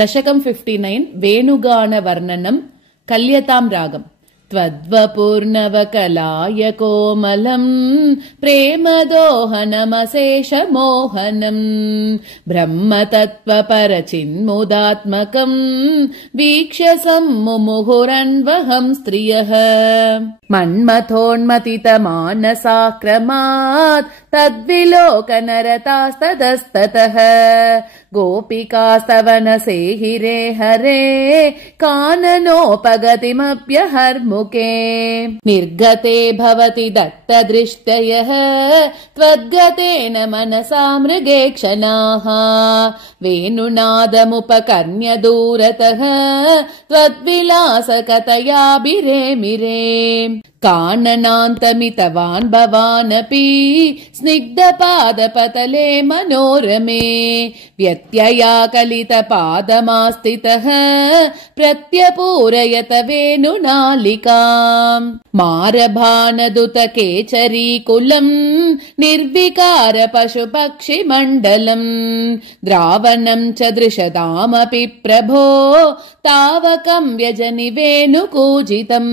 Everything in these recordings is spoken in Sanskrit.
दशकं 59 वेणुगान वर्णनम् कल्यतां रागम् त्वद्वपूर्णवकलाय कोमलम् प्रेमदोहनमशेषमोहनम् ब्रह्मतत्त्वपरचिन्मुदात्मकम् वीक्ष्य सम्मुमुहुरन्वहं स्त्रियः मन्मथोन्मतितमानसाक्रमात् तद्विलोकनरतास्ततस्ततः गोपिकास्तवनसेहिरे हरे काननोपगतिमप्यहर्मुके निर्गते भवति दत्तदृष्टयः त्वद्गतेन मनसा मृगे क्षणाः वेणुनादमुपकर्ण्य दूरतः त्वद्विलासकतयाभिरेमिरे काननान्तमितवान् भवानपि स्निग्धपादपतले मनोरमे व्यत्ययाकलितपादमास्थितः प्रत्यपूरयत वेणुनालिकाम् मारभानदुतकेचरीकुलम् निर्विकार पशुपक्षिमण्डलम् द्रावणम् च दृशतामपि प्रभो तावकम् व्यजनि वेणुकूजितम्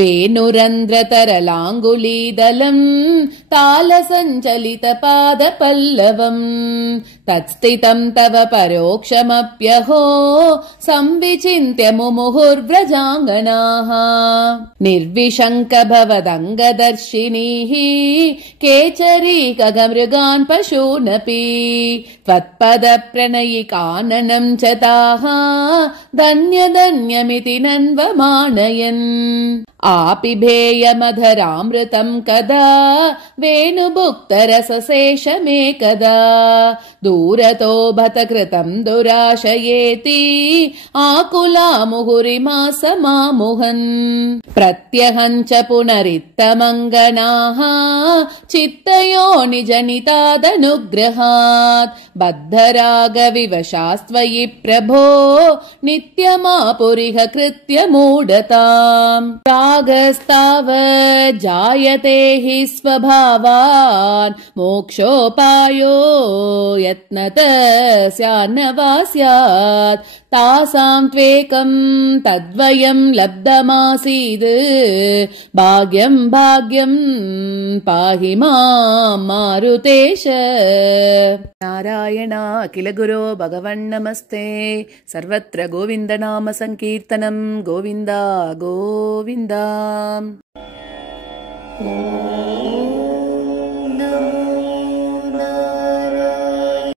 वेणुरन्ध्रतरलाङ्गुलीदलम् तालसञ्चलितपादपल्लवम् तत्स्थितम् तव परोक्षमप्यहो संविचिन्त्य मुमुहुर्व्रजाङ्गनाः निर्विशङ्क भवदङ्गदर्शिनीः केचरीकगमृगान् पशूनपि त्वत्पदप्रणयिकाननम् च ताः धन्यधन्यमिति नन्वमानयन् आपिभेयमधरामृतम् कदा वेणुभुक्तरसशेषमेकदा दूरतो भतकृतम् दुराशयेति आकुला मुहुरिमा समामुहन् प्रत्यहम् च पुनरित्तमङ्गनाः चित्तयोनिजनितादनुग्रहात् बद्धरागविवशास्त्वयि प्रभो नित्यमापुरिह कृत्य मूढताम् रागस्तावज्जायते हि स्वभावान् मोक्षोपायो यत्नतस्यान्न वा स्यात् तासां त्वेकं तद्वयं लब्धमासीद् भाग्यं भाग्यं पाहि मां मारुतेश। नारायण अखिल गुरो भगवन्नमस्ते। सर्वत्र गोविन्दनाम संकीर्तनं गोविन्द गोविन्द।